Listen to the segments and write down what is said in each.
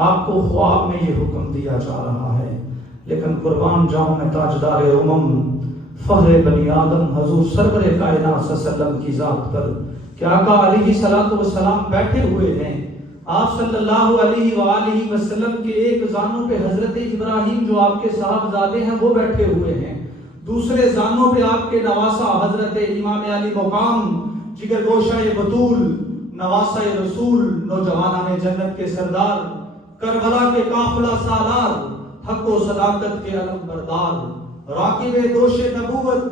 آپ کو خواب میں یہ حکم دیا جا رہا ہے، لیکن قربان جاؤں میں تاجدار امم فخر بنی آدم حضور سرور کائنات صلی اللہ علیہ وسلم کی ذات پر کہ آقا علیہ الصلوۃ والسلام بیٹھے ہوئے ہیں۔ آپ صلی اللہ علیہ وآلہ وسلم کے ایک زانوں پہ حضرت ابراہیم جو آپ کے صاحبزادے ہیں وہ بیٹھے ہوئے ہیں، دوسرے زانوں پہ آپ کے نواسا حضرت امام علی مقام جگر گوشہ بطول نواسہ رسول نوجوانان جنت کے سردار کربلا کے قافلہ سالار حق و صداقت کے علم بردار راکب دوش نبوت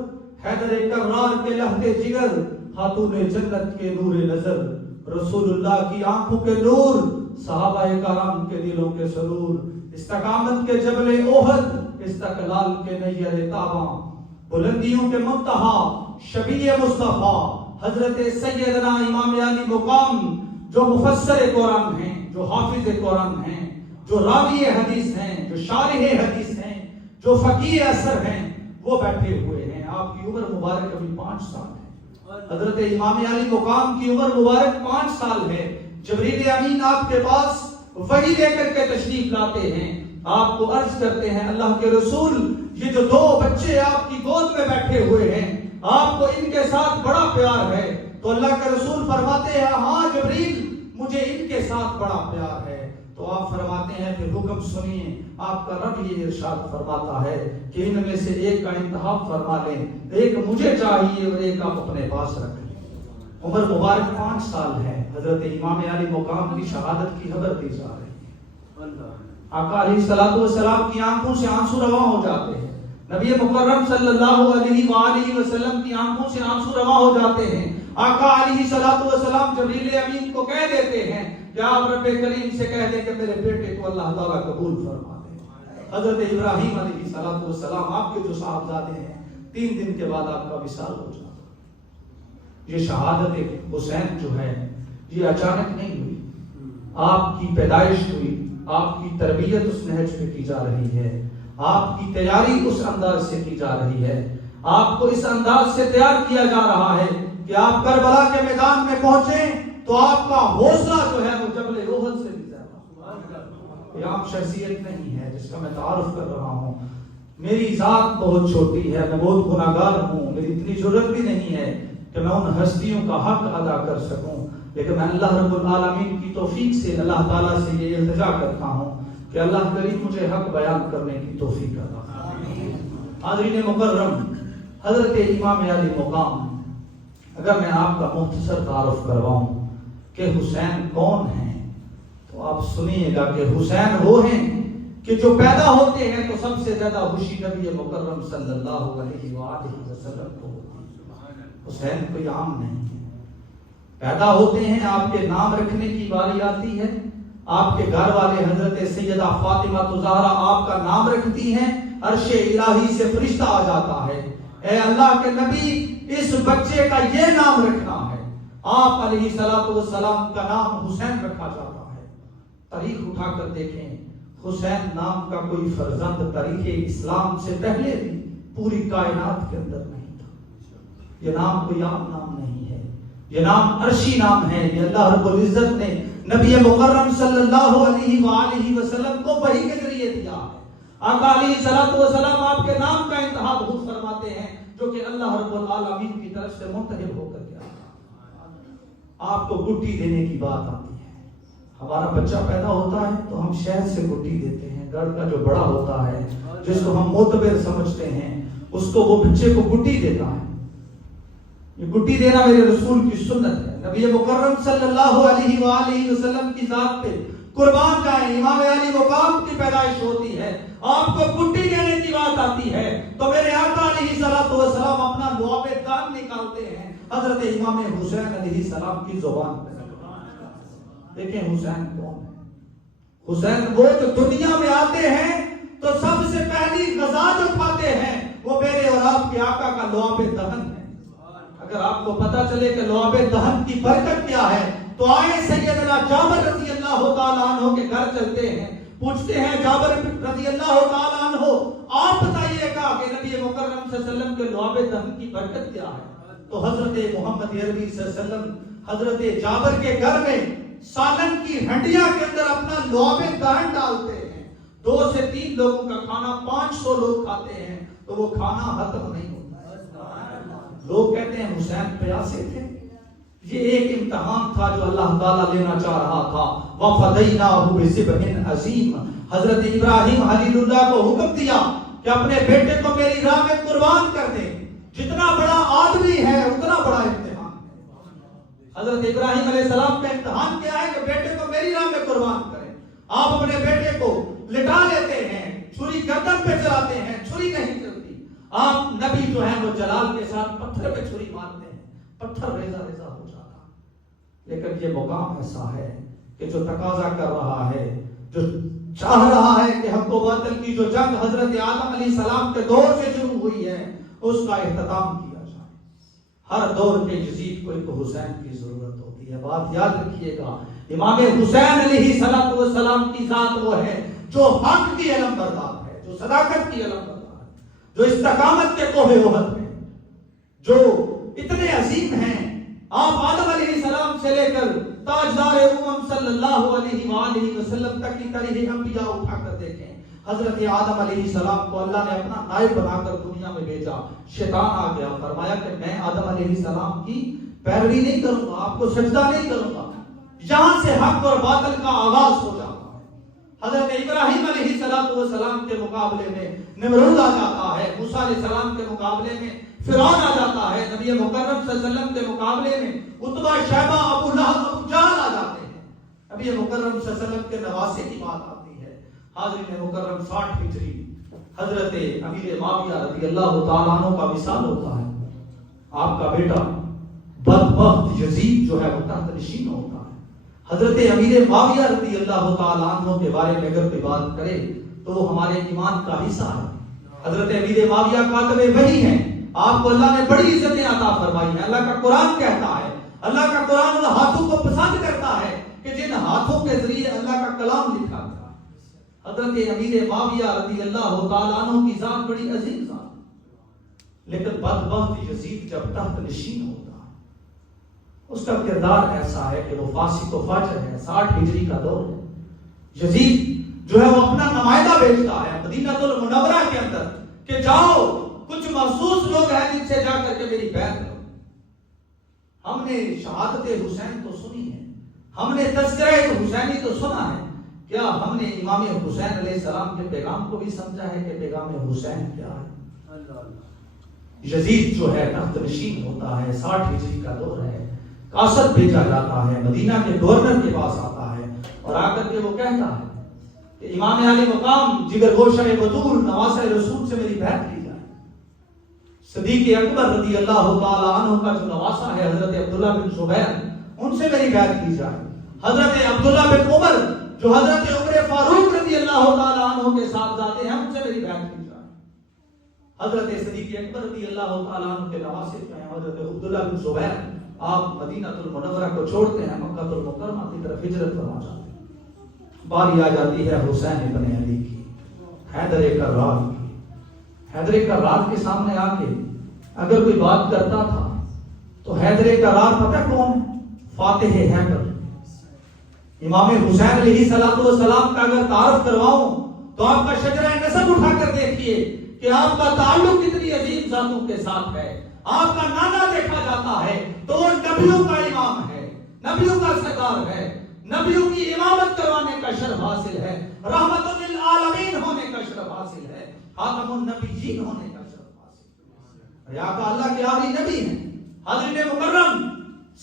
حیدر کرار کے لہتے جگر خاتون جنت کے نور نظر رسول اللہ کی آنکھوں کے نور صحابہ کرام کے دلوں کے سرور استقامت کے جبل احد استقلال کے نیر تاباں بلندیوں کے منتہا شبیہ مصطفیٰ حضرت سیدنا امام علی مقام جو مفسر قرآن ہیں، جو حافظ قرآن ہیں، جو راوی حدیث ہیں، جو شارح حدیث ہیں، جو فقیہ اثر ہیں، وہ بیٹھے ہوئے ہیں۔ آپ کی عمر مبارک ابھی 5 سال ہے۔ حضرت امام علی مقام کی عمر مبارک 5 سال ہے۔ جبریل امین آپ کے پاس وحی لے کر کے تشریف لاتے ہیں، آپ کو عرض کرتے ہیں اللہ کے رسول یہ جو 2 بچے آپ کی گود میں بیٹھے ہوئے ہیں آپ کو ان کے ساتھ بڑا پیار ہے، تو اللہ کے رسول فرماتے ہیں ہاں جبریل مجھے ان کے ساتھ بڑا پیار ہے۔ تو آپ فرماتے ہیں پھر حکم سنیے، آپ کا رب یہ ارشاد فرماتا ہے کہ ان میں سے ایک کا انتخاب فرما لیں، ایک مجھے چاہیے اور ایک آپ اپنے پاس رکھ لیں۔ عمر مبارک 5 سال ہے، حضرت امام علی مقام کی شہادت کی خبر دی جا رہی ہے۔ آقا علیہ الصلوۃ والسلام کی آنکھوں سے آنسو رواں ہو جاتے ہیں، نبی مکرم صلی اللہ علیہ وآلہ وسلم کی آنکھوں سے آنسو رواں ہو جاتے ہیں۔ آقا علیہ الصلوۃ والسلام جبریل امین کو کہہ دیتے ہیں کہ آپ رب کریم سے کہہ دیں کہ میرے بیٹے کو اللہ تعالیٰ قبول فرما دے۔ حضرت ابراہیم علیہ الصلوۃ والسلام آپ کے جو صاحبزادے ہیں 3 دن کے بعد آپ کا وصال ہو جاتا۔ یہ شہادت حسین جو ہے یہ اچانک نہیں ہوئی، آپ کی پیدائش ہوئی، آپ کی تربیت اس نہج پہ کی جا رہی ہے، آپ کی تیاری اس انداز سے کی جا رہی ہے، آپ کو اس انداز سے تیار کیا جا رہا ہے کہ آپ کربلا کے میدان میں پہنچیں تو آپ کا حوصلہ جو ہے وہ جبل احد سے بھی زیادہ۔ یہ عام شخصیت نہیں ہے جس کا میں تعارف کر رہا ہوں، میری ذات بہت چھوٹی ہے، میں بہت گناہگار ہوں، میری اتنی ضرورت بھی نہیں ہے کہ میں ان ہستیوں کا حق ادا کر سکوں، لیکن میں اللہ رب العالمین کی توفیق سے اللہ تعالیٰ سے یہ التجا کرتا ہوں کہ اللہ کریم مجھے حق بیان کرنے کی توفیق عطا فرمائے۔ حاضرین مکرم، حضرت امام علی مقام اگر میں آپ کا مختصر تعارف کرواؤں کہ حسین کون ہیں تو آپ سنیے گا کہ حسین وہ ہیں کہ جو پیدا ہوتے ہیں تو سب سے زیادہ خوشی نبی مکرم صلی اللہ علیہ وآلہ وسلم کو ہوتی ہے۔ حسین کوئی عام نہیں ہے، پیدا ہوتے ہیں آپ کے نام رکھنے کی باری آتی ہے، آپ کے گھر والے حضرت سیدہ فاطمہ زہرا آپ کا نام رکھتی ہیں، عرش الہی سے فرشتہ آ جاتا ہے اے اللہ کے نبی اس بچے کا یہ نام رکھنا ہے، آپ علیہ الصلوۃ والسلام کا نام حسین رکھا جاتا ہے۔ تاریخ اٹھا کر دیکھیں، حسین نام کا کوئی فرزند تاریخ اسلام سے پہلے بھی پوری کائنات کے اندر نہیں تھا۔ یہ نام کوئی عام نام نہیں ہے، یہ نام عرشی نام ہے، یہ اللہ رب العزت نے نبی مکرم صلی اللہ علیہ وآلہ وسلم کو وحی کے ذریعے دیا ہے۔ آقا علیہ الصلوۃ والسلام آپ کے نام کا انتخاب خود فرماتے ہیں جو کہ اللہ رب العالمین کی طرف سے منتخب ہو کر گیا۔ آپ کو گٹی دینے کی بات آتی ہے، ہمارا بچہ پیدا ہوتا ہے تو ہم شہد سے گٹی دیتے ہیں، گھر کا جو بڑا ہوتا ہے جس کو ہم معتبر سمجھتے ہیں اس کو وہ بچے کو گٹی دیتا ہے۔ یہ گٹی دینا میرے رسول کی سنت ہے، نبی مکرم صلی اللہ علیہ وآلہ وسلم کی ذات پہ قربان جائیں، امام علی مقام کی پیدائش ہوتی ہے، آپ کو گٹی دینے کی بات آتی ہے تو میرے آقا علیہ الصلوۃ والسلام اپنا لعاب دان نکالتے ہیں حضرت امام حسین علیہ السلام کی زبان پہ۔ دیکھیں حسین کون ہے؟ حسین وہ جو دنیا میں آتے ہیں تو سب سے پہلی غذا جو کھاتے ہیں وہ میرے اور آپ کے آقا کا لعاب دہن ہے۔ اگر آپ کو پتا چلے کہ لعاب دہن کی برکت کیا ہے تو آئے سیدنا جابر رضی اللہ تعالیٰ عنہ کے گھر چلتے ہیں، پوچھتے ہیں جابر رضی اللہ تعالیٰ عنہ آپ بتائیے گا کہ نبی مکرم صلی اللہ علیہ وسلم کے لعاب دہن کی برکت کیا ہے؟ تو حضرت محمد عربی صلی اللہ علیہ وسلم حضرت جابر کے گھر میں سالن کی ہنڈیا کے اندر اپنا لعاب دہن ڈالتے ہیں. 2 سے 3 لوگوں کا کھانا 500 لوگ کھاتے ہیں تو وہ کھانا ختم نہیں ہوتا ہے. لوگ کہتے ہیں حسین پیاسے تھے. یہ ایک امتحان تھا جو اللہ تعالیٰ لینا چاہ رہا تھا. وَفَدَيْنَاهُ بِذِبْحٍ عَظِيمٍ. حضرت ابراہیم خلیل اللہ کو حکم دیا کہ اپنے بیٹے کو میری راہ میں قربان کر دیں. جتنا بڑا آدمی ہے اتنا بڑا امتحان ہے. حضرت ابراہیم علیہ السلام کا امتحان کیا ہے کہ بیٹے کو میری راہ میں قربان کریں. آپ اپنے بیٹے کو لٹا لیتے ہیں, چھری گردن پہ چلاتے ہیں, چھری نہیں چلتی. آپ نبی جو ہیں وہ جلال کے ساتھ پتھر پہ چھری مارتے ہیں, پتھر ریزہ ریزہ ہو جاتا. لیکن یہ مقام ایسا ہے کہ جو تقاضا کر رہا ہے, جو چاہ رہا ہے کہ حق و باطل کی جو جنگ حضرت آدم علیہ السلام کے دور سے شروع ہوئی ہے اس کا اختتام کیا جائے. ہر دور کے یزید کو ایک حسین کی ضرورت ہوتی ہے. بات یاد رکھیے گا, امام حسین علیہ السلام کی ذات وہ ہے جو حق کی علم بردار ہے, جو صداقت کی علم بردار ہے, جو استقامت کے کوہ احد ہے, جو اتنے عظیم ہیں. آپ آدم علیہ السلام سے لے کر تاجدار امم صلی اللہ علیہ وآلہ وسلم تک کی تاریخ انبیاء اٹھا کر دیکھیں. حضرت آدم علیہ السلام کو اللہ نے اپنا نائب بنا کر دنیا میں بھیجا. شیطان آ گیا, فرمایا کہ میں آدم علیہ السلام کی پیروی نہیں کروں گا, آپ کو سجدہ نہیں کروں گا. یہاں سے حق اور باطل کا آغاز ہو جاتا ہے. حضرت ابراہیم علیہ السلام کے مقابلے میں نمرود آ جاتا ہے, موسیٰ علیہ السلام کے مقابلے میں فرعون آ جاتا ہے, نبی مکرم صلی اللہ علیہ وسلم کے مقابلے میں عتبہ, شیبہ, ابو لہب, ابو جہل آ جاتے ہیں. نبی مکرم صلی اللہ علیہ وسلم کے نواسے کی بات آتی ہے. حاضرین مکرم 60 ہجری حضرت امیر معاویہ رضی اللہ تعالیٰ عنہ کا وصال ہوتا ہے. آپ کا بیٹا بدبخت یزید جو ہے وہ تحت نشین ہوتا ہے. حضرت امیر معاویہ رضی اللہ تعالیٰ عنہ کے بارے میں اگر کوئی بات کرے تو وہ ہمارے ایمان کا حصہ ہے. حضرت امیر معاویہ کاتب وحی ہیں, آپ کو اللہ نے بڑی عزتیں عطا فرمائی ہیں. اللہ کا قرآن کہتا ہے, اللہ کا قرآن ان ہاتھوں کو پسند کرتا ہے کہ جن ہاتھوں کے ذریعے اللہ کا کلام لکھا گیا. حضرت امیر معاویہ رضی اللہ تعالیٰ عنہ کی ذات بڑی عظیم ذات, لیکن بدبخت یزید جب تحت نشین ہوتا ہے اس کا کردار ایسا ہے کہ وہ فاسق و فاجر ہے. 60 ہجری کا دور ہے. یزید جو ہے وہ اپنا نمائندہ بھیجتا ہے مدینہ المنورہ کے اندر کہ جاؤ, کچھ مخصوص لوگ ہیں جن سے جا کر کے میری بیعت کرو. ہم نے شہادت حسین تو سنی ہے, ہم نے تذکرہ حسینی تو سنا ہے, کیا ہم نے امام حسین علیہ السلام کے پیغام کو بھی سمجھا ہے کہ پیغام حسین کیا ہے؟ یزید جو ہے تخت نشین ہوتا ہے, 60 ہجری کا دور ہے. قاصد بھیجا جاتا ہے, مدینہ کے گورنر کے پاس آتا ہے اور آ کر کے وہ کہتا ہے کہ امام علی مقام جگر گوشہ بطول نواسہ رسول سے میری بیعت کی جائے. صدیق اکبر رضی اللہ تعالی عنہ کا جو نواسہ ہے حضرت عبداللہ بن زبیر, ان سے میری بیعت کی جائے. حضرت عبداللہ بن عمر جو حضرت عمر فاروق رضی اللہ تعالی عنہ کے ساتھ جاتے ہیں, ان سے میری بیعت کی جائے. حضرت صدیق اکبر رضی اللہ تعالی عنہ کے نواسے جو ہیں حضرت عبداللہ بن زبیر, آپ مدینہ المنورہ کو چھوڑتے ہیں, مکہ المکرمہ کی طرف ہجرت فرما جاتے ہیں. باری آ جاتی ہے حسین ابن علی کی, حیدر کرار کی. حیدر کرار کے سامنے آ کے اگر کوئی بات کرتا تھا تو حیدر کرار پتہ کون ہے؟ فاتح حیدر. امام حسین علیہ السلام کا اگر تعارف کرواؤں تو آپ کا شجرہ نسب اٹھا کر دیکھیے کہ آپ کا تعلق کتنی عظیم ذاتوں کے ساتھ ہے. آپ کا نانا دیکھا جاتا ہے تو وہ نبیوں کا امام ہے, نبیوں کا سردار ہے, نبیوں کی امامت کروانے کا شرف حاصل ہے, رحمت للعالمین ہونے کا شرف حاصل ہے, خاتم النبیین ہونے کا شرف حاصل ہے. آقا اللہ کے آخری نبی ہیں. حاضرین مکرم,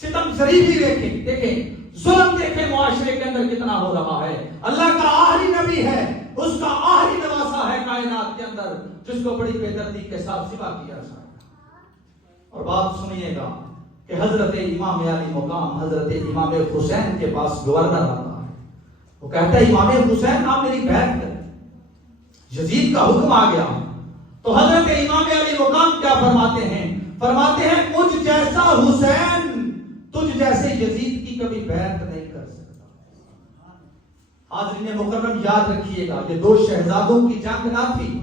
ستم ظریفی دیکھیں, ظلم دیکھیں معاشرے کے اندر کتنا ہو رہا ہے. اللہ کا آخری نبی ہے, اس کا آخری نواسا ہے کائنات کے اندر, جس کو بڑی بے دردی کے ساتھ ذبح کیا جائے. اور بات سنیے گا کہ حضرت امام علی مقام حضرت امام حسین کے پاس گورنر آتا ہے. وہ کہتا ہے امام حسین آپ میری بیعت کریں, یزید کا حکم آ گیا. تو حضرت امام علی مقام کیا فرماتے ہیں؟ فرماتے ہیں مجھ جیسا حسین تجھ جیسے یزید کی کبھی بیعت نہیں کر سکتا. حاضرین مکرم یاد رکھیے گا, یہ 2 شہزادوں کی جنگ نہ تھی,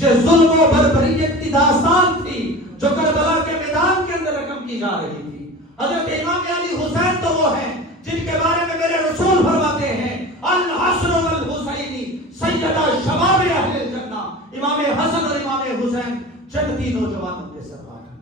یہ ظلم و بربریت کی داستان تھی جو کربلا کے میدان کے اندر رقم کی جا رہی تھی. حضرت امام علی حسین تو وہ ہیں جن کے بارے میں میرے رسول فرماتے ہیں الحسن والحسینی سیدہ شباب اہل الجنہ، امام حسن اور امام حسین جنتی نوجوانوں کے سردار ہیں۔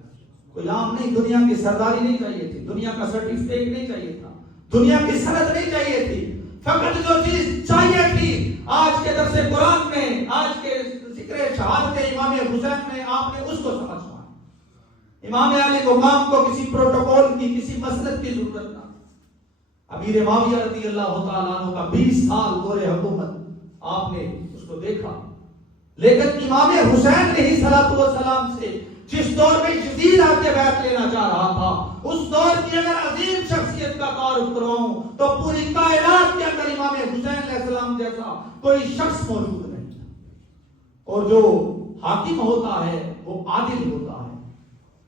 کوئی عام نہیں، دنیا کی سرداری نہیں چاہیے تھی، دنیا کا سرٹیفکیٹ نہیں چاہیے تھا، دنیا کی سند نہیں چاہیے تھی، فقط جو چیز چاہیے تھی آج کے درس قرآن میں، آج کے ذکر شہادت امام حسین میں آپ نے اس کو سمجھنا۔ امام علی مقام کو کسی پروٹوکول کی، کسی مسند کی ضرورت نہ۔ امیر معاویہ رضی اللہ تعالیٰ عنہ کا 20 سال دور حکومت آپ نے اس کو دیکھا، لیکن امام حسین علیہ السلام سے جس دور میں یزید آ کے بیعت لینا چاہ رہا تھا، اس دور کی اگر عظیم شخصیت کا تعارف کرواؤں تو پوری کائنات کے اندر امام حسین علیہ السلام جیسا کوئی شخص موجود نہیں تھا۔ اور جو حاکم ہوتا ہے وہ عادل ہوتا ہے،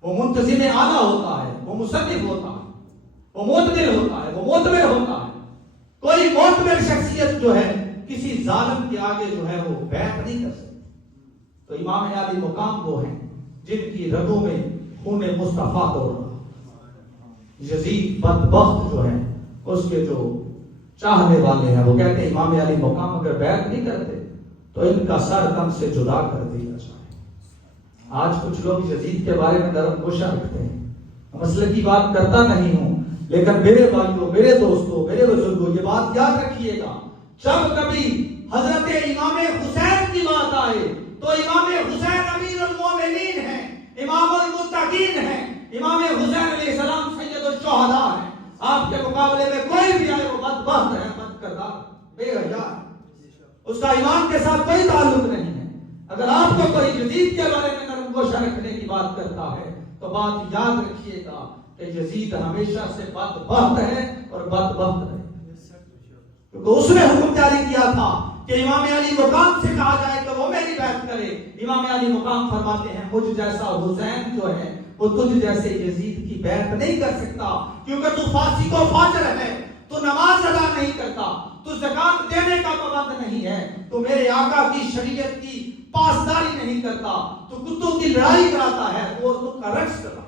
وہ منتظم اعلیٰ ہوتا ہے، وہ مصدق ہوتا ہے، وہ معتدل ہوتا ہے، وہ معتبر ہوتا ہے۔ کوئی معتبر شخصیت جو ہے کسی ظالم کے آگے جو ہے وہ بیعت نہیں کر سکتی۔ تو امام علی مقام وہ ہیں جن کی رگوں میں خون مصطفیٰ دوڑ رہا۔ یزید بدبخت جو ہے، اس کے جو چاہنے والے ہیں وہ کہتے ہیں امام علی مقام اگر بیعت نہیں کرتے تو ان کا سر تن سے جدا کر دیا جائے۔ آج کچھ لوگ یزید کے بارے میں نرم گوشہ رکھتے ہیں، مسئلے کی بات کرتا نہیں ہوں، لیکن میرے بھائیوں، میرے دوستوں، میرے بزرگوں، یہ بات یاد رکھیے گا، جب کبھی حضرت امام حسین کی بات آئے تو امام حسین امیر المومنین ہیں، امام المتقین ہیں، امام حسین علیہ السلام سید الشہداء ہیں۔ آپ کے مقابلے میں کوئی بھی آئے وہ بدبخت ہے، بد کردار، بے حیا ہے، اس کا ایمان کے ساتھ کوئی تعلق نہیں ہے۔ اگر آپ کو کوئی یزید کے بارے میں نرم گوشہ رکھنے کی بات کرتا ہے تو بات یاد رکھیے گا کہ یزید ہمیشہ سے بدبخت ہے اور بدبخت ہے، کیونکہ اس نے حکم جاری کیا تھا کہ امام علی مقام سے کہا جائے کہ وہ میری بیعت کرے۔ امام علی مقام فرماتے ہیں مجھ جیسا حسین جو ہے وہ تجھ جیسے یزید کی بیعت نہیں کر سکتا، کیونکہ تو فاسق و فاجر ہے، تو نماز ادا نہیں کرتا، تو زکات دینے کا پابند نہیں ہے، تو میرے آقا کی شریعت کی پاسداری نہیں کرتا، تو کتوں کی لڑائی کراتا ہے، وہ تو کا رقص کرتا۔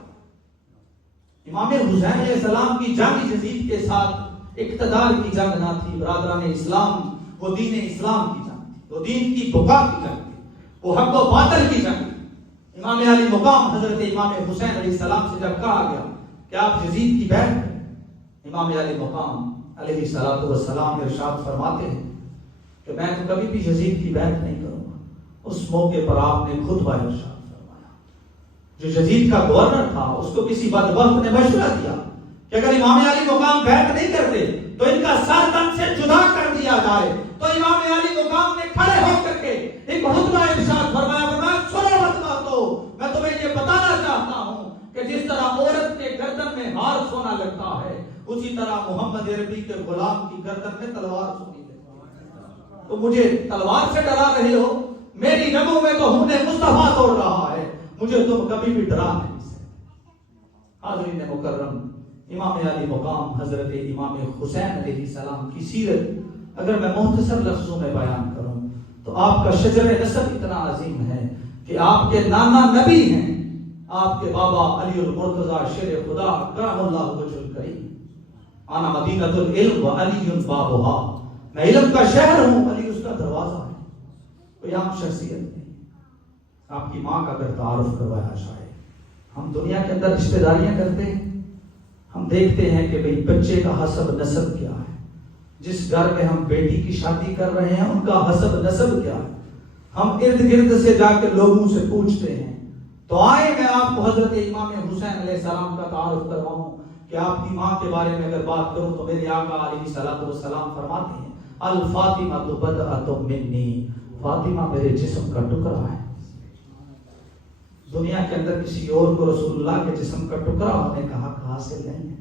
امام حسین علیہ السلام کی جنگ یزید کے ساتھ اقتدار کی جنگ نہ تھی برادران اسلام، وہ دین اسلام کی جنگ تھی، وہ دین کی بقا کی جنگ تھی، وہ حق و باطل کی جنگ تھی۔ امام علی مقام حضرت امام حسین علیہ السلام سے جب کہا گیا کہ آپ یزید کی بیعت کریں، امام علی مقام علیہ السلام ارشاد فرماتے ہیں کہ میں تو کبھی بھی یزید کی بیعت نہیں کروں گا۔ اس موقع پر آپ نے خطبہ ارشاد فرمایا۔ جو یزید کا گورنر تھا اس کو کسی بدبخت نے مشورہ دیا کہ اگر امام علی مقام بیعت نہیں کرتے تو ان کا سر تن سے جدا کر دیا جائے، تو امام علی مقام نے کھڑے ہو کر کے ایک خطبہ ارشاد فرمایا، سنو بدبختو، میں تمہیں یہ بتانا چاہتا ہوں کہ جس طرح عورت کے گردن میں ہار سونا لگتا ہے، اسی طرح محمد عربی کے غلام کی گردن میں تلوار سونی لگتی ہے۔ تو مجھے تلوار سے ڈرا رہے ہو، میری رگوں میں تو خون مصطفیٰ دوڑ رہا ہے، مجھے تم کبھی بھی ڈرا نہیں سکتے۔ حاضرین مکرم، امام علی مقام حضرت امام حسین علیہ السلام کی سیرت اگر میں مختصر لفظوں میں بیان کروں تو آپ کا شجر نسب اتنا عظیم ہے کہ آپ کے نانا نبی ہیں، آپ کے بابا علی المرتضی شیر خدا کرم اللہ وجہ الکریم، انا مدینہ العلم و علی بابھا، میں علم کا شہر ہوں، علی اس کا دروازہ ہے۔ کوئی عام شخصیت نہیں۔ آپ کی ماں کا اگر تعارف کروایا جائے، ہم دنیا کے اندر رشتہ داریاں کرتے ہیں، ہم دیکھتے ہیں کہ بھئی بچے کا حسب نسب کیا ہے، جس گھر میں ہم بیٹی کی شادی کر رہے ہیں ان کا حسب نسب کیا ہے، ہم ارد گرد سے جا کے لوگوں سے پوچھتے ہیں۔ تو آئے میں آپ کو حضرت امام حسین علیہ السلام کا تعارف کرواؤں کہ آپ کی ماں کے بارے میں اگر بات کروں تو میرے آقا علیہ السلام فرماتے ہیں الفاطمہ بدعۃ منی، فاطمہ میرے جسم کا ٹکڑا ہے۔ دنیا کے اندر کسی اور کو رسول اللہ کے جسم کا ٹکڑا ہونے کا حق حاصل نہیں ہے۔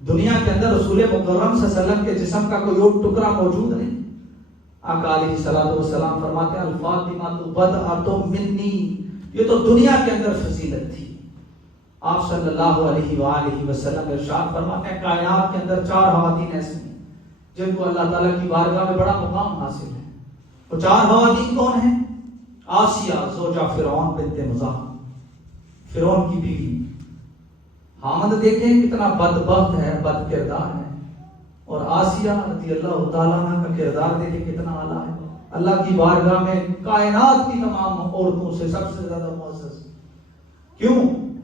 دنیا کے اندر رسول مکرم صلی اللہ علیہ وسلم کے جسم کا کوئی اور ٹکڑا موجود نہیں۔ آقا علیہ السلام فرماتے ہیں الفاطمہ بدعۃ منی، یہ تو دنیا کے اندر فضیلت تھی۔ آپ صلی اللہ علیہ وآلہ وسلم ارشاد فرماتے ہیں کائنات کے اندر 4 خواتین ایسی ہیں جن کو اللہ تعالیٰ کی بارگاہ میں بڑا مقام حاصل ہے۔ وہ 4 خواتین کون ہیں؟ آسیہ زوجہ فرعون بنت مزاحم، فرعون کی بیوی۔ حامد دیکھیں کتنا بدبخت ہے، بد کردار ہے، اور آسیہ رضی اللہ تعالیٰ عنہ کا کردار دیکھیں کتنا اعلیٰ ہے. اللہ کی بارگاہ میں کائنات کی تمام عورتوں سے سب سے زیادہ معزز. کیوں؟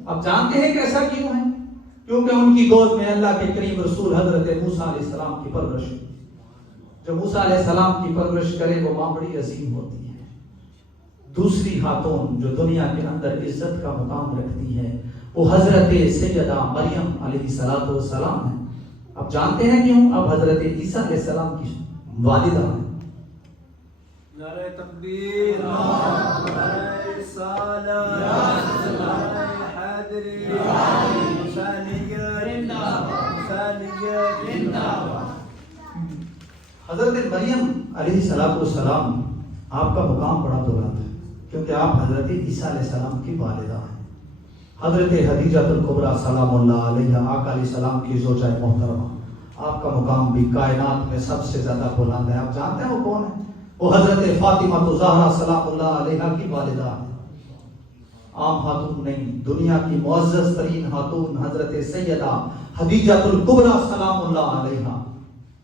اب جانتے ہیں کہ ایسا کیوں ہے؟ کیونکہ ان کی گود میں اللہ کے کریم رسول حضرت موسیٰ علیہ السلام کی پرورش ہوئی. جو موسیٰ علیہ السلام کی پرورش کرے وہ ماں بڑی عظیم ہوتی ہے. دوسری خاتون جو دنیا کے اندر عزت کا مقام رکھتی ہے وہ حضرت سیدہ مریم علیہ السلام ہے. اب جانتے ہیں کیوں؟ اب حضرت عیسیٰ علیہ السلام کی والدہ ہے. نعرہ تکبیر، نعرہ رسالت، نعرہ حیدری، حضرت مریم علیہ السلام آپ کا مقام بڑا بلند ہے کیونکہ آپ حضرت عیسیٰ علیہ السلام کی والدہ ہیں. حضرت خدیجہ الکبریٰ سلام اللہ علیہ آقا علیہ السلام کی زوجہ محترمہ، آپ کا مقام بھی کائنات میں سب سے زیادہ بلند ہے. آپ جانتے ہیں وہ کون ہے؟ وہ حضرت فاطمہ زہرا سلام اللہ علیہ کی والدہ ہے. عام خاتون نہیں، دنیا کی معزز ترین خاتون حضرت سیدہ خدیجہ الکبریٰ سلام اللہ علیہ.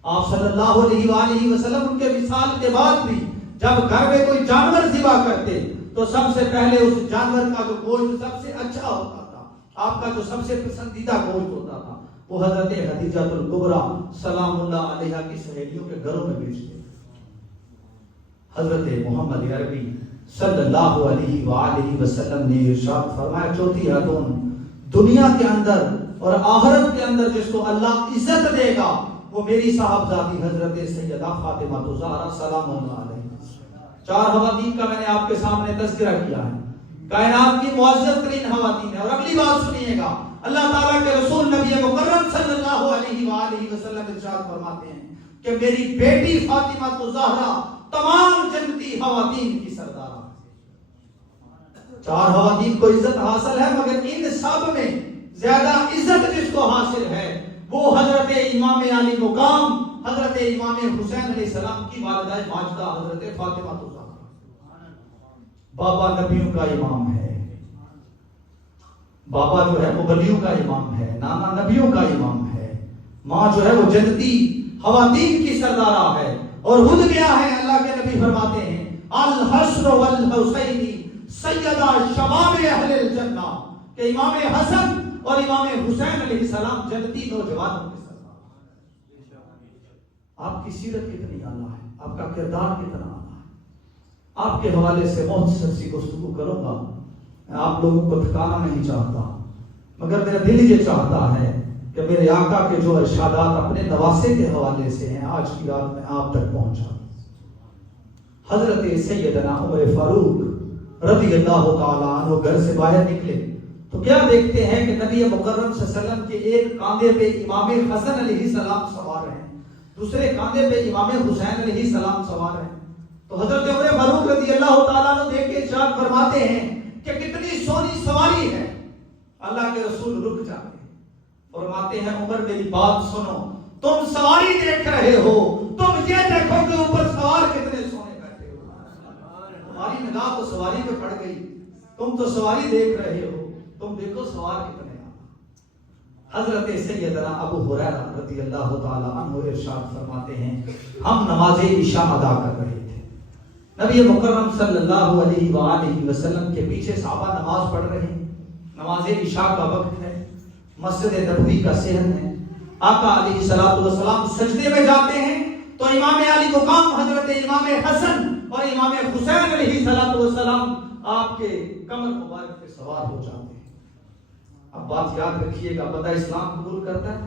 آپ صلی اللہ علیہ وآلہ وسلم ان کے وصال کے بعد بھی جب گھر میں کوئی جانور ذبح کرتے تو سب سے پہلے اس جانور کا جو گوشت سب سے اچھا ہوتا تھا، آپ کا جو سب سے پسندیدہ گوشت ہوتا تھا، وہ حضرت خدیجہ الکبریٰ سلام اللہ علیہ کی سہیلیوں کے گھروں میں بیچتے. حضرت محمد عربی صلی اللہ علیہ وآلہ وسلم نے ارشاد فرمایا، چوتھی خاتون دنیا کے اندر اور آخرت کے اندر جس کو اللہ عزت دے گا وہ میری صاحبزادی حضرت سیدہ فاطمہ زہرا سلام اللہ علیہ. چار خواتین کا میں نے آپ کے سامنے تذکرہ کیا ہے، کائنات کی معزز ترین خواتین ہے. اور اگلی بات سنیے گا، اللہ تعالیٰ کے رسول نبی مکرم صلی اللہ علیہ وآلہ وسلم ارشاد فرماتے ہیں کہ میری بیٹی فاطمہ زہرا تمام جنتی خواتین کی سردار. چار خواتین کو عزت حاصل ہے مگر ان سب میں زیادہ عزت جس کو حاصل ہے وہ حضرت امام علی مقام حضرت امام حسین علیہ السلام کی والدہ ماجدہ حضرت فاطمہ زہرا. بابا نبیوں کا امام ہے، بابا جو ہے وہ ولیوں کا امام ہے، نانا نبیوں کا امام ہے، ماں جو ہے وہ جنتی خواتین کی سردارہ ہے. اور خود گیا ہے اللہ کے نبی فرماتے ہیں الحسن والحسین سیدہ شباب اہل الجنہ، کہ امام حسن اور امام حسین علیہ السلام جنتی نوجوانوں کے سردار. آپ کی سیرت کتنی اعلیٰ ہے، آپ کا کردار کتنا اعلیٰ ہے. آپ کے حوالے سے مختصر سی گفتگو کروں گا. میں آپ لوگوں کو تھکانا نہیں چاہتا مگر میرا دل یہ چاہتا ہے کہ میرے آقا کے جو ارشادات اپنے نواسے کے حوالے سے ہیں آج کی رات میں آپ تک پہنچا. حضرت سیدنا عمر فاروق رضی اللہ تعالیٰ عنہ گھر سے باہر نکلے تو کیا دیکھتے ہیں کہ نبی مکرم صلی اللہ علیہ وسلم کے ایک کاندھے پہ امام حسن علیہ السلام سوار ہیں، دوسرے کاندھے پہ امام حسین علیہ السلام سوار ہیں. تو حضرت عمر فاروق رضی اللہ تعالیٰ عنہ دیکھ کے ارشاد فرماتے ہیں کہ کتنی سونی سواری ہے. اللہ کے رسول رک جاتے ہیں، فرماتے ہیں عمر میری بات سنو، تم سواری دیکھ رہے ہو، تم یہ دیکھو کہ اوپر سوار کتنے سونے بیٹھے ہو. تمہاری نگاہ تو سواری پہ پڑ گئی، تم تو سواری دیکھ رہے ہو، تم دیکھو سوار کتنے. حضرت سیدنا ابو ہریرہ رضی اللہ تعالی عنہ ارشاد فرماتے ہیں ہم نماز عشاء ادا کر رہے تھے، نبی مکرم صلی اللہ علیہ وآلہ وسلم کے پیچھے صحابہ نماز پڑھ رہے ہیں. نماز عشاء کا وقت ہے، مسجد نبوی کا صحن ہے. آقا علیہ الصلوۃ والسلام سجدے میں جاتے ہیں تو امام علی مقام حضرت امام حسن اور امام حسین علیہ الصلوۃ والسلام آپ کے کمر مبارک پہ سوار ہو جاتے ہیں. اب بات یاد رکھیے گا، بندہ اسلام قبول کرتا ہے،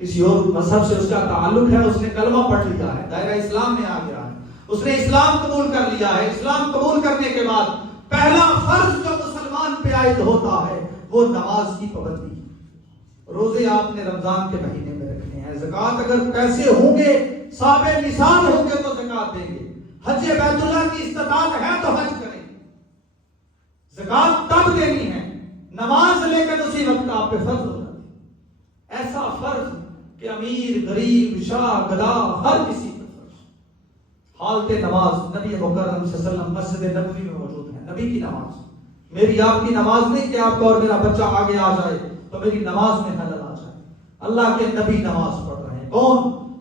کسی اور مذہب سے اس کا تعلق ہے، اس نے کلمہ پڑھ لیا ہے، دائرہ اسلام میں آ گیا ہے، اس نے اسلام قبول کر لیا ہے. اسلام قبول کرنے کے بعد پہلا فرض جو مسلمان پہ عائد ہوتا ہے وہ نماز کی پابندی. روزے آپ نے رمضان کے مہینے میں رکھنے ہیں، زکوٰۃ اگر پیسے ہوں گے صاحب نصاب ہوں گے تو زکوٰۃ دیں گے. حج بیت اللہ کی استطاعت ہے تو حج کریں، زکوٰۃ تب دینی ہے. نماز لیکن اسی وقت آپ پہ فرض ہو جاتی ہے. ایسا فرض کہ امیر غریب شاہ گدا ہر کسی پر فرض. حالت نماز نبی مکرم صلی اللہ علیہ وسلم مسجد نبوی میں موجود ہے. نبی کی نماز، میری آپ کی نماز نہیں کہ آپ کا اور میرا بچہ آگے آ جائے تو میری نماز میں خلل آ جائے. اللہ کے نبی نماز پڑھ رہے ہیں. کون؟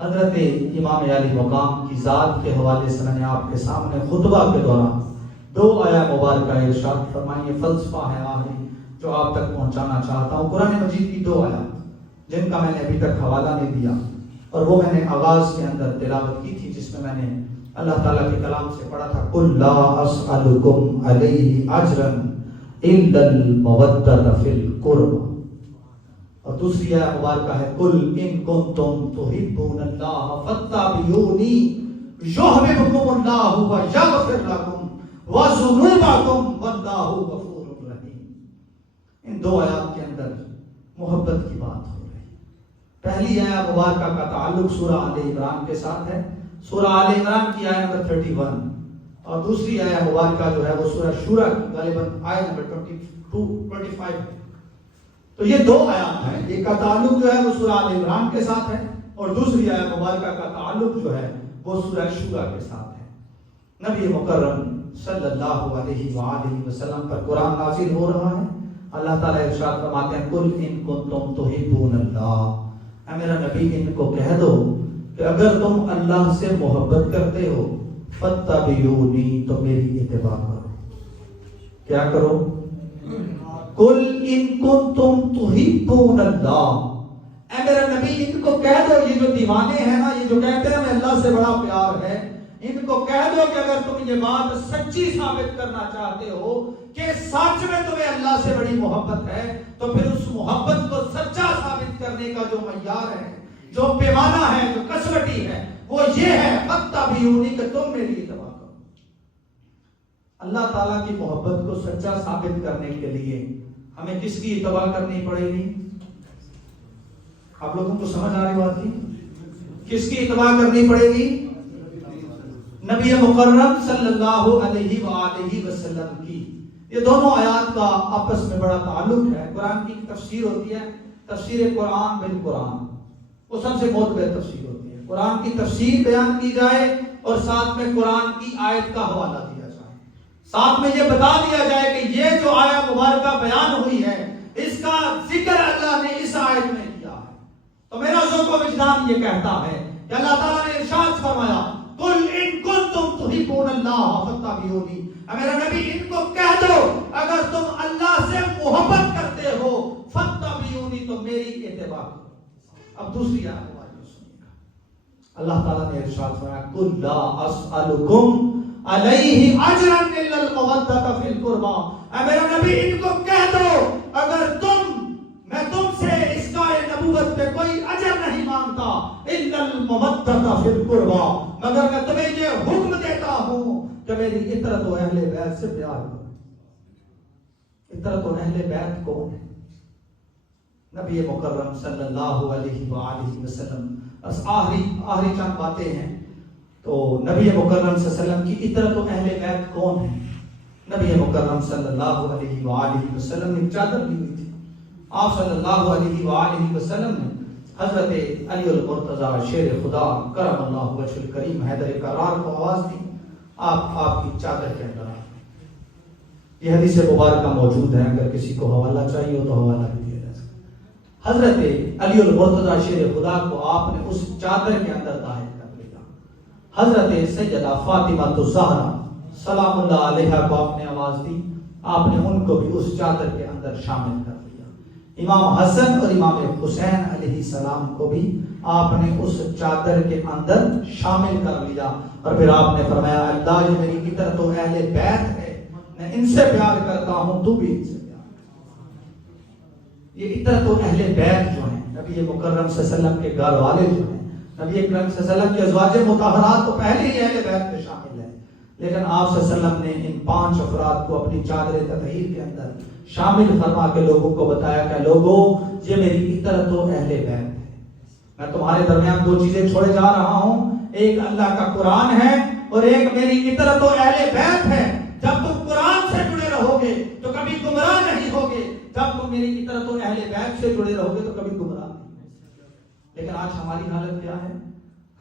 حضرت امام علی مقام کی ذات کے حوالے سے میں نے آپ کے سامنے خطبہ کے دوران 2 آیات مبارکہ ارشاد فرمائی. یہ فلسفہ ہے آخری جو آپ تک پہنچانا چاہتا ہوں. قرآن مجید کی 2 آیات جن کا میں نے ابھی تک حوالہ نہیں دیا اور وہ میں نے آغاز کے اندر تلاوت کی تھی، جس میں نے اللہ تعالیٰ کے کلام سے پڑھا تھا قُلْ لَا أَسْأَلُكُمْ عَلَيْهِ أَجْرًا إِلَّا الْمَوَدَّةَ فِي الْقُرْبَى. اور دوسری آیت مبارکہ ہے قُلْ إِن كُنتُمْ تُحِبُّونَ اللَّهَ فَاتَّبِعُونِي يُحْبِبْكُمُ اللَّهُ وَيَغْفِرْ لَكُمْ وَذُنُوبَكُمْ وَاللَّهُ غَفُورٌ رَحِيمٌ. ان 2 آیات کے اندر محبت کی بات ہو رہی ہے. پہلی آیت مبارکہ کا تعلق سورہ آل عمران کے ساتھ ہے، سورہ آل عمران کی آیت نمبر 31، اور دوسری آیت مبارکہ جو ہے وہ سورہ شورى کی غالباً آیت نمبر 25 ہے. تو یہ 2 آیات ہیں. ایک کا تعلق جو ہے وہ سورہ آل عمران کے ساتھ ہے اور دوسری آیت مبارکہ کا تعلق جو ہے وہ سورہ شورى کے ساتھ ہے. نبی مکرم صلی اللہ علیہ وآلہ وسلم پر قرآن نازل ہو رہا ہے. اللہ تعالیٰ ارشاد فرماتے ہیں قُلْ إِن كُنتُمْ تُحِبُّونَ اللَّهَ، اے میرا نبی ان کو کہہ دو کہ اگر تم اللہ سے محبت کرتے ہو فَاتَّبِعُونِي، تو میری اتباع کرو. کیا کرو؟ قُلْ إِن كُنتُمْ تُحِبُّونَ اللَّهَ، اے میرا نبی ان کو کہہ دو، یہ جو دیوانے ہیں نا، یہ جو کہتے ہیں ہمیں اللہ سے بڑا پیار ہے، ان کو کہہ دو کہ اگر تم یہ بات سچی ثابت کرنا چاہتے ہو کہ سچ میں تمہیں اللہ سے بڑی محبت ہے، تو پھر اس محبت کو سچا ثابت کرنے کا جو معیار ہے، جو پیمانہ ہے، جو کسوٹی ہے، وہ یہ ہے فَاتَّبِعُونِی، کہ تم میری اتباع کرو. اللہ تعالیٰ کی محبت کو سچا ثابت کرنے کے لیے ہمیں کس کی اتباع کرنی پڑے گی؟ آپ لوگوں کو سمجھ آ رہی بات کی؟ کس کی اتباع کرنی پڑے گی؟ نبی مکرم صلی اللہ علیہ وآلہ وسلم کی. یہ دونوں آیات کا آپس میں بڑا تعلق ہے. قرآن کی تفسیر ہوتی ہے تفسیر قرآن بالقرآن، وہ سب سے معتبر تفسیر ہوتی ہے. قرآن کی تفسیر بیان کی جائے اور ساتھ میں قرآن کی آیت کا حوالہ دیا جائے، ساتھ میں یہ بتا دیا جائے کہ یہ جو آیت مبارکہ بیان ہوئی ہے اس کا ذکر اللہ نے اس آیت میں کیا ہے. تو میرا ذوق و وجدان یہ کہتا ہے کہ اللہ تعالیٰ نے ارشاد فرمایا قُلْ إِن كُنتُمْ تُحِبُّونَ اللَّهَ فَاتَّبِعُونِی، میرا نبی ان کو کہہ دو اگر تم اللہ سے محبت کرتے ہو فَاتَّبِعُونِی، تو میری اتباع کرو. اب دوسری آیت سنیے گا. اللہ تعالیٰ نے ارشاد فرمایا قُلْ لَا أَسْأَلُكُمْ عَلَيْهِ أَجْرًا إِلَّا الْمَوَدَّةَ فِي الْقُرْبَى، اے میرا نبی ان کو کہہ دو اگر میں تم سے اس کا نبوت پہ کوئی اجر نہیں مانگتا الا المودۃ فی القربى، مگر میں تمہیں یہ حکم دیتا ہوں کہ میری اطرت و اہل بیت سے پیار کرو. اطرت و اہل بیت کون ہے؟ نبی مکرم صلی اللہ علیہ وآلہ وسلم. بس آخری چند باتیں ہیں. تو نبی مکرم صلی اللہ علیہ وسلم کی اطرت و اہل بیت کون ہے؟ نبی مکرم صلی اللہ علیہ وآلہ وسلم نے چادر لی ہوئی تھی. آپ صلی اللہ علیہ وآلہ وسلم نے حضرت علی المرتضی شیر خدا کرم اللہ وجہ الکریم حیدر کرار کو آواز دی، آپ کی چادر کے اندر آئے. یہ حدیث مبارکہ موجود ہے، اگر کسی کو حوالہ چاہیے ہو تو حوالہ بھی دیا جا سکتا. حضرت علی المرتضی شیر خدا کو آپ نے اس چادر کے اندر داخل کر لیا. حضرت سیدہ فاطمہ الزہرا سلام اللہ علیہا کو آپ نے آواز دی، آپ نے ان کو بھی اس چادر کے اندر شامل کر لیا. امام حسن اور امام حسین علیہ السلام کو بھی آپ نے اس چادر کے اندر شامل کر لیا. اور پھر آپ نے فرمایا اللہ یہ میری اطرت و اہل بیت ہے، میں ان سے پیار کرتا ہوں، تو بھی ان سے پیار کر. یہ اطرت و اہل بیت جو ہیں، نبی مکرم صلی اللہ علیہ وسلم کے گھر والے جو ہیں، نبی اکرم صلی اللہ علیہ وسلم کے ازواج مطہرات تو پہلے ہی اہل بیت میں شامل ہیں، لیکن آپ صلی اللہ علیہ وسلم نے ان 5 افراد کو اپنی چادر تطہیر کے اندر شامل فرما کے لوگوں کو بتایا کہ لوگوں یہ میری اطرت و اہل بیت ہے. میں تمہارے درمیان 2 چیزیں چھوڑے جا رہا ہوں، ایک اللہ کا قرآن ہے اور ایک میری اطرت و اہل بیت ہے. جب تم قرآن سے جڑے رہو گے تو کبھی گمراہ نہیں ہوگے، جب تم میری اطرت و اہل بیت سے جڑے رہو گے تو کبھی گمراہ نہیں ہوگے. لیکن آج ہماری حالت کیا ہے؟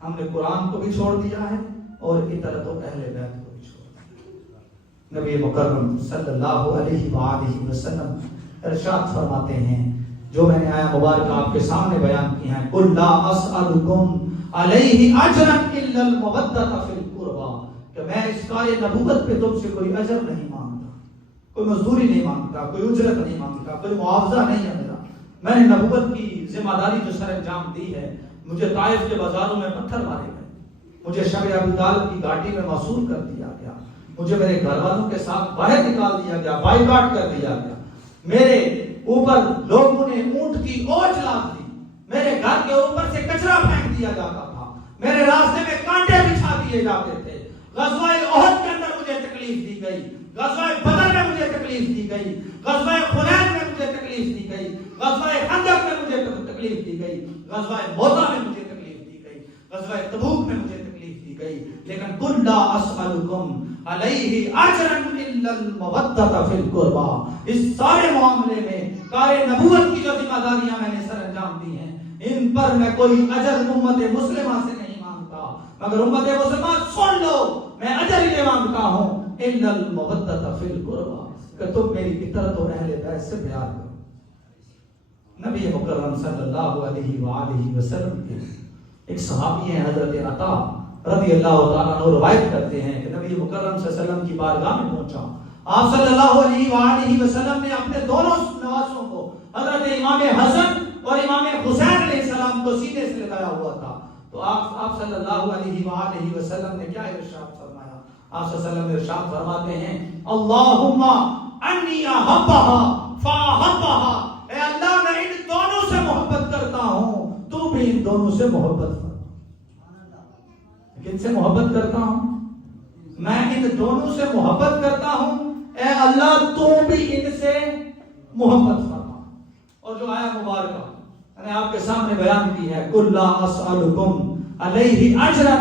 ہم نے قرآن کو بھی چھوڑ دیا ہے اور اطرت و اہل بیت کو بھی چھوڑ دیا. نبی مکرم صلی اللہ علیہ وآلہ وسلم ارشاد فرماتے ہیں، جو میں نے آیا مبارک آپ کے سامنے بیان کی ہیں، قُلْ لَا أَسْأَلُكُمْ علیہ اجرا الا المودۃ فی القربى، کہ میں اس کار نبوت پہ تم سے کوئی اجر نہیں مانگتا، کوئی مزدوری نہیں مانگتا، کوئی اجرت نہیں مانگتا، کوئی معاوضہ نہیں ہے میرا. میں نے نبوت کی ذمہ داری جو سر انجام دی ہے، مجھے طائف کے بازاروں میں پتھر مارے گئے، مجھے شب ابی طالب کی گھاٹی میں معصور کر دیا گیا، مجھے میرے گھر والوں کے ساتھ باہر نکال دیا گیا، بائیکاٹ کر دیا گیا، میرے اوپر لوگوں نے اونٹ کی اوچھ لاد دی، میرے گھر کے اوپر سے کچرا پھینک دیا جاتا تھا، میرے راستے میں کانٹے بچھا دیے جاتے تھے. غزوہ احد کے اندر مجھے تکلیف دی گئی، غزوہ بدر میں مجھے تکلیف دی گئی، غزوہ حنین میں مجھے تکلیف دی گئی، غزوہ خندق میں مجھے تکلیف دی گئی، غزوہ موتا میں مجھے تکلیف دی گئی، غزوہ تبوک میں مجھے تکلیف دی گئی، لیکن قل لا اسألکم علیہ اجرا الا المودۃ فی القربى. اس سارے معاملے میں کار نبوت کی جو ذمہ داریاں میں نے سر انجام دی ہیں، ان پر میں کوئی اجر امت مسلمہ سے نہیں مانگتا، مگر امت مسلمہ سن لو، میں اجر یہ مانگتا ہوں الا المودۃ فی القربى، کہ تم میری فطرت اور اہل بیت سے پیار کرو. نبی مکرم صلی اللہ علیہ وآلہ وسلم کے ایک صحابی ہیں حضرت عطا رضی اللہ تعالیٰ عنہ، روایت کرتے ہیں کہ نبی مکرم صلی اللہ علیہ وسلم کی بارگاہ میں پہنچا، آپ صلی اللہ علیہ وآلہ وسلم نے اپنے دونوں نواسوں کو، حضرت امام حسن اور امام حسین علیہ السلام کو سینے سے لگایا ہوا تھا. تو آپ صلی اللہ علیہ وآلہ وسلم نے کیا ارشاد فرمایا؟ آپ صلی اللہ علیہ وسلم ارشاد فرماتے ہیں اللہم انی احبها فاحبها، اے اللہ میں ان دونوں سے محبت کرتا ہوں، تو بھی ان دونوں سے محبت فرما. کن سے محبت کرتا ہوں؟ میں ان دونوں سے محبت کرتا ہوں، اے اللہ تو بھی ان سے محبت فرما. اور جو آیا مبارکہ میں نے آپ کے سامنے بیان کی ہے، قل لا اسألکم علیہ اجرا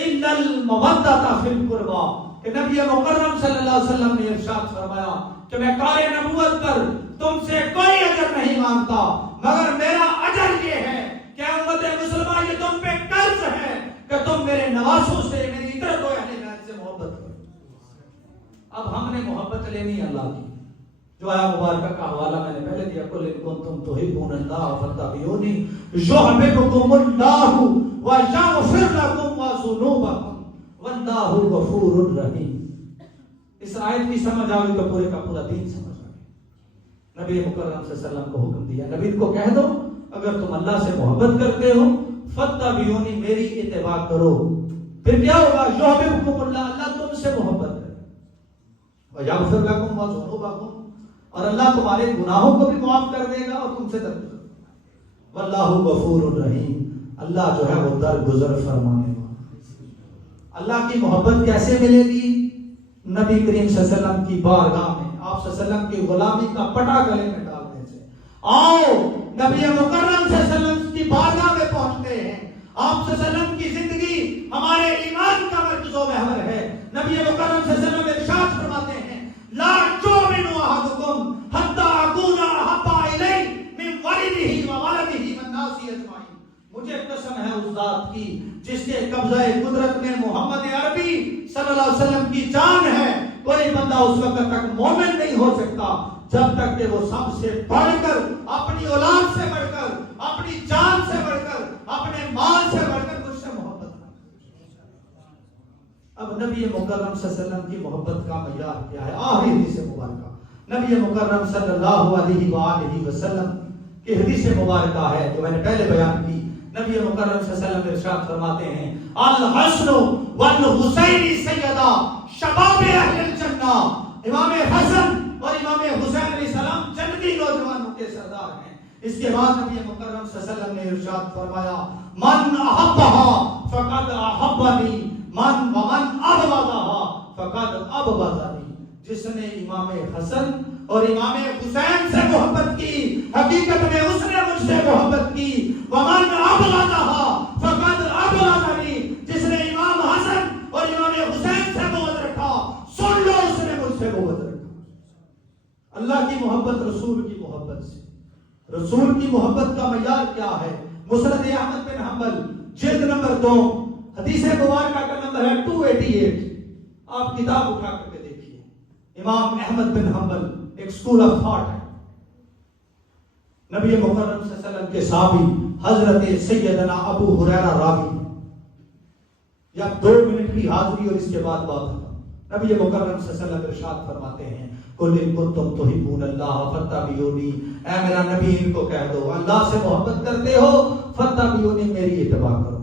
الا المودۃ فی القربى، کہ نبی مکرم صلی اللہ علیہ وسلم نے ارشاد فرمایا کہ میں کار نبوت پر تم سے کوئی اجر نہیں مانگتا، مگر میرا اجر یہ ہے کہ امت مسلمہ یہ تم پہ قرض ہے کہ تم میرے نواسوں سے، میری اطرت و اہل بیت سے محبت کرو. اب ہم نے محبت لینی ہے اللہ کی. جو آیا مبارکہ کا حوالہ میں نے پہلے دیا، قل ان کنتم تحبون اللہ فاتبعونی یحببکم اللہ ویغفر لکم ذنوبکم واللہ غفور رحیم. اس آیت کی سمجھ آئی تو پورے کا پورا دین سمجھ آئے. نبی مکرم صلی اللہ علیہ وسلم کو حکم دیا، نبی کو کہہ دو اگر تم اللہ سے محبت کرتے ہو فاتبعونی، میری اتباع کرو. پھر کیا ہوگا؟ یحببکم اللہ، اللہ تم سے محبت کرے، ویغفر لکم ذنوبکم، اور اللہ تمہارے گناہوں کو بھی معاف کر دے گا اور تم سے درگزر کرے گا. واللہ غفور رحیم، اللہ جو ہے وہ درگزر فرمانے والا. اللہ کی محبت کیسے ملے گی؟ نبی کریم صلی اللہ علیہ وسلم کی بارگاہ میں، آپ صلی اللہ علیہ وسلم کی غلامی کا پٹا گلے میں ڈالنے سے. آؤ نبی مکرم صلی اللہ علیہ وسلم کی بارگاہ میں پہنچتے ہیں. آپ صلی اللہ علیہ وسلم کی زندگی ہمارے ایمان کا مرکز و محور ہے. نبی مکرم صلی اللہ علیہ وسلم ارشاد فرماتے ہیں لا تؤمن احدکم حتی اکون احب الیہ من والدہ وولدہ والناس اجمعین. مجھے قسم ہے اس ذات کی جس کے قبضہ قدرت میں محمد عربی صلی اللہ علیہ وسلم کی جان ہے، کوئی بندہ اس وقت تک مومن نہیں ہو سکتا جب تک کہ وہ سب سے بڑھ کر، اپنی اولاد سے بڑھ کر، اپنی جان سے بڑھ کر، اپنے مال سے بڑھ کر مجھ سے محبت نہ کرے. اب نبی مکرم صلی اللہ علیہ وسلم کی محبت کا معیار کیا ہے؟ آخری حدیث مبارکہ نبی مکرم صلی اللہ علیہ وآلہ وسلم کی حدیث مبارکہ ہے جو میں نے پہلے بیان کی. نبی مکرم صلی اللہ علیہ وسلم ارشاد فرماتے ہیں الحسن والحسین سیدا شباب اہل الجنہ. امام حسن اور امام حسین علیہ السلام جنتی نوجوانوں کے سردار ہیں. اس کے بعد نبی مکرم صلی اللہ علیہ وسلم نے ارشاد فرمایا من احبها فقد احبنی من ومن ابغضها فقد ابغضنی. جس نے امام حسن اور امام حسین سے محبت کی، حقیقت میں اس نے مجھ سے محبت کی. ومن ابغضها فقد ابغضنی. جس نے امام حسن اور امام حسین سے بغض رکھا، سن لو اس نے مجھ سے بغض رکھا. اللہ کی محبت رسول کی محبت سے. رسول کی محبت کا معیار کیا ہے؟ مسند احمد بن حنبل جلد نمبر 2 حدیث مبارکہ کا نمبر ہے 288. آپ کتاب اٹھا کر کے دیکھیے. امام احمد بن حنبل ایک سکول آف تھاٹ ہے. نبی مکرم صلی اللہ علیہ وسلم کے صحابی حضرت سیدنا ابو ہریرہ راوی یا 2 منٹ کی حاضری اور اس کے بعد بات ختم. نبی مکرم صلی اللہ علیہ وسلم ارشاد فرماتے ہیں قل ان کنتم تحبون اللہ فاتبعونی، اے میرا نبی ان کو کہہ دو اللہ سے محبت کرتے ہو فاتبعونی، میری اتباع کرو.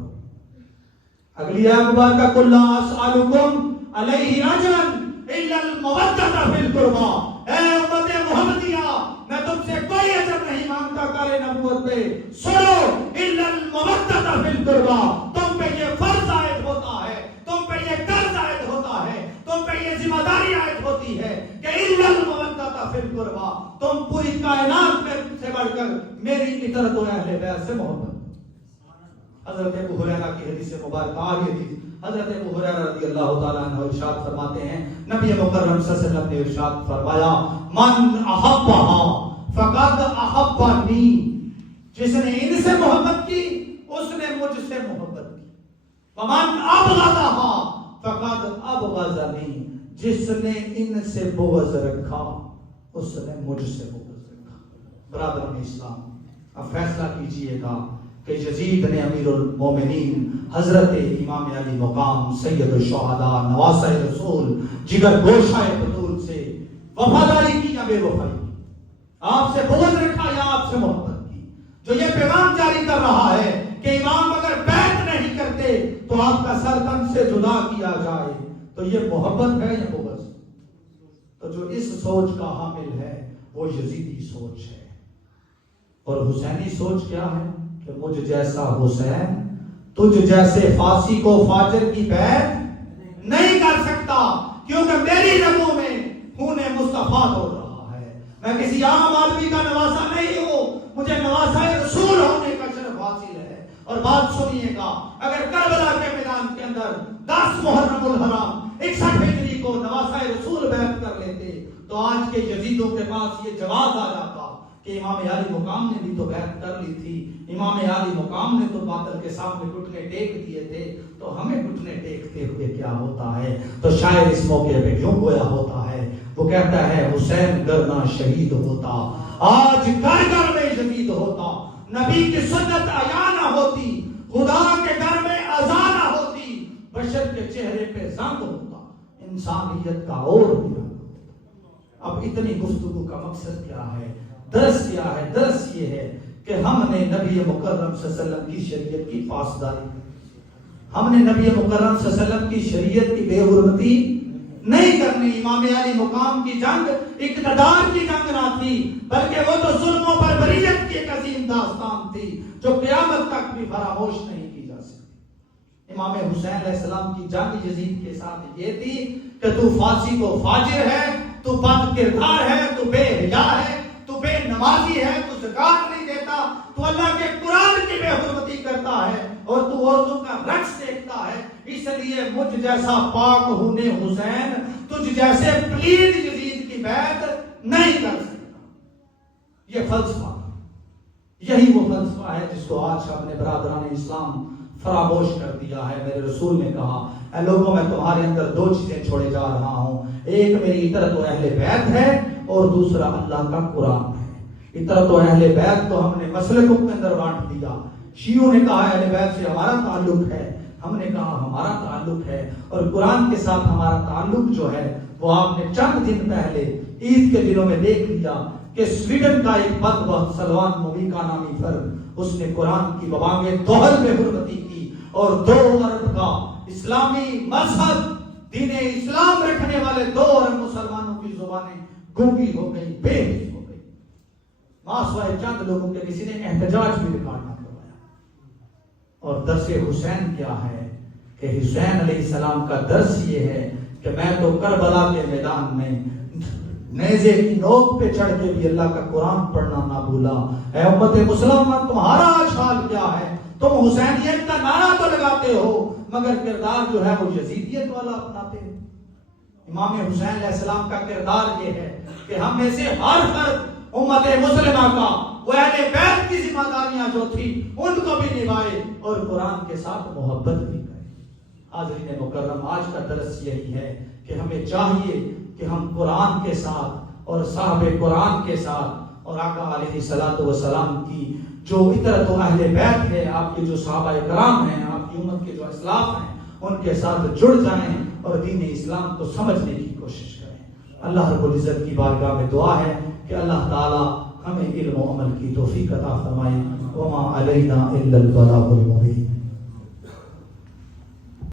اگلی آیت مبارکہ قل لا اسألکم علیہ اجرا الا المودۃ فی القربى، اے امت محمدیہ میں تم سے کوئی اجر نہیں مانگتا کار نبوت پہ، سنو الا المودۃ فی القربى، تم پہ یہ فرض عائد ہوتا ہے، تم پہ یہ قرض عائد ہوتا ہے، تم پہ یہ ذمہ داری عائد ہوتی ہے کہ الا المودۃ فی القربى، تم پوری کائنات میں سے بڑھ کر میری اطاعت و اہل بیت سے محبت. حضرت ابو ہریرہ کی حدیث مبارکہ آگے حدیث حضرت ابو ہریرہ رضی اللہ تعالیٰ عنہ ارشاد فرماتے ہیں نبی مکرم صلی اللہ علیہ وسلم نے ارشاد فرمایا من احبها فقد احبنی، جس نے ان سے محبت کی اس نے مجھ سے محبت کی. ومن ابغضها فقد ابغضنی، جس نے ان سے بغض رکھا اس نے مجھ سے بغض رکھا. برادران اسلام، اب فیصلہ کیجئے گا کہ یزید نے امیر المومنین حضرت امام علی مقام سید الشہداء نواسہ رسول جگر گوشہ بطول سے وفاداری کی یا بے وفائی کی، آپ سے بغض رکھا یا آپ سے محبت کی؟ جو یہ پیغام جاری کر رہا ہے کہ امام اگر بیعت نہیں کرتے تو آپ کا سر تن سے جدا کیا جائے، تو یہ محبت ہے یا بغض؟ تو جو اس سوچ کا حامل ہے وہ یزیدی سوچ ہے. اور حسینی سوچ کیا ہے کہ مجھ جیسا حسین تجھ جیسے فاسق کو فاجر کی بیعت نہیں کر سکتا، کیونکہ میری رگوں میں خون مصطفیٰ دوڑ رہا ہے. میں کسی عام آدمی کا نواسا نہیں ہوں، مجھے نواسا رسول ہونے کا شرف حاصل ہے. اور بات سنیے گا، اگر کربلا کے میدان کے اندر 10 محرم الحرام 61 ہجری کو نواسا رسول بیعت کر لیتے تو آج کے یزیدوں کے پاس یہ جواز آ جاتا کہ امام علی مقام نے بھی تو بیعت کر لی تھی، امام علی مقام نے تو باطل کے سامنے گھٹنے ٹیک دیے تھے، تو ہمیں گھٹنے ٹیکتے ہوئے کیا ہوتا ہے؟ تو شاعر اس موقع پہ کیوں گویا ہوتا ہے؟ وہ کہتا ہے حسین گرنا شہید ہوتا، آج گھر گھر میں یزید ہوتا، نبی کی سنت عیاں نہ ہوتی، خدا کے گھر میں اذان نہ ہوتی، بشر کے چہرے پہ زنگ ہوتا، انسانیت کا اور بھی رنگ ہوتا. اب اتنی گفتگو کا مقصد کیا ہے؟ درس کیا ہے؟ درس یہ ہے کہ ہم نے نبی مکرم صلی اللہ علیہ وسلم کی شریعت کی پاسداری، ہم نے نبی مکرم صلی اللہ علیہ وسلم کی شریعت کی بے حرمتی نہیں کرنی. امام علی مقام کی جنگ اقتدار کی جنگ نہ تھی، بلکہ وہ تو ظلموں پر بریت کی ایک عظیم داستان تھی جو قیامت تک بھی فراموش نہیں کی جا سکتی. امام حسین علیہ السلام کی جنگ یزید کے ساتھ یہ تھی کہ تو فاسق و فاجر ہے، تو بد کردار ہے، تو بے حیا ہے، تو بے نمازی ہے، تو زکات نہیں دیتا، تو اللہ کے قرآن کی بے حرمتی کرتا ہے، اور تو عورتوں کا رقص دیکھتا ہے. اس لیے مجھ جیسا پاک ہونے حسین تجھ جیسے پلید یزید کی بیعت نہیں کر سکتا. یہ فلسفہ، یہی وہ فلسفہ ہے جس کو آج ہم نے برادران اسلام فراموش کر دیا ہے. میرے رسول نے کہا اے لوگوں میں تمہارے اندر 2 چیزیں چھوڑے جا رہا ہوں، ایک میری اطاعت و اہل بیت ہے اور دوسرا اللہ کا قرآن ہے. اطاعت و اہل بیت تو ہم نے مسلکوں کے اندر بانٹ دیا. شیعوں نے کہا اہل بیت سے ہمارا تعلق ہے، ہم نے کہا ہمارا تعلق ہے، اور قرآن کے ساتھ ہمارا تعلق جو ہے وہ آپ نے چند دن پہلے عید کے دنوں میں دیکھ لیا کہ سویڈن کا ایک بدبخت سلوان مومیکا نامی فرد، اس نے قرآن کی بوانگ دوہل میں حرمتی کی اور 2 ارب کا اسلامی مذہب دین اسلام رکھنے والے 2 ارب مسلمانوں کی زبانیں گونگی ہو گئی، بے حس ہو گئی. ماسوائے چند لوگوں کے کسی نے احتجاج بھی ریکارڈ نہ کروایا. اور درس حسین کیا ہے کہ حسین علیہ السلام کا درس یہ ہے کہ میں تو کربلا کے میدان میں نیزے کی نوک پہ چڑھ کے بھی اللہ کا قرآن پڑھنا نہ بھولا. اے امت مسلمہ تمہارا آج حال کیا ہے؟ تم حسینیت کا نعرہ تو لگاتے ہو مگر کردار جو ہے وہ یزیدیت والا اپناتے ہو. امام حسین علیہ السلام کا کردار یہ ہے کہ ہم میں سے ہر فرد امت مسلمہ کا وہ اہل بیت کی ذمہ داریاں جو تھی ان کو بھی نبھائے اور قرآن کے ساتھ محبت بھی کرے. حاضرین مکرم، آج کا درس یہی ہے کہ ہمیں چاہیے کہ ہم قرآن کے ساتھ اور صاحب قرآن کے ساتھ اور آقا علیہ الصلوۃ والسلام کی جو اطاعت و اہل بیت ہے، آپ کے جو صحابہ کرام ہیں، آپ کی امت کے جو اسلاف ہیں، ان کے ساتھ جڑ جائیں اور دین اسلام کو سمجھنے کی کوشش کریں۔ اللہ رب العزت کی بارگاہ میں دعا ہے کہ اللہ تعالی ہمیں علم و عمل کی توفیق عطا فرمائے۔ وما علینا الا البلاغ المبین۔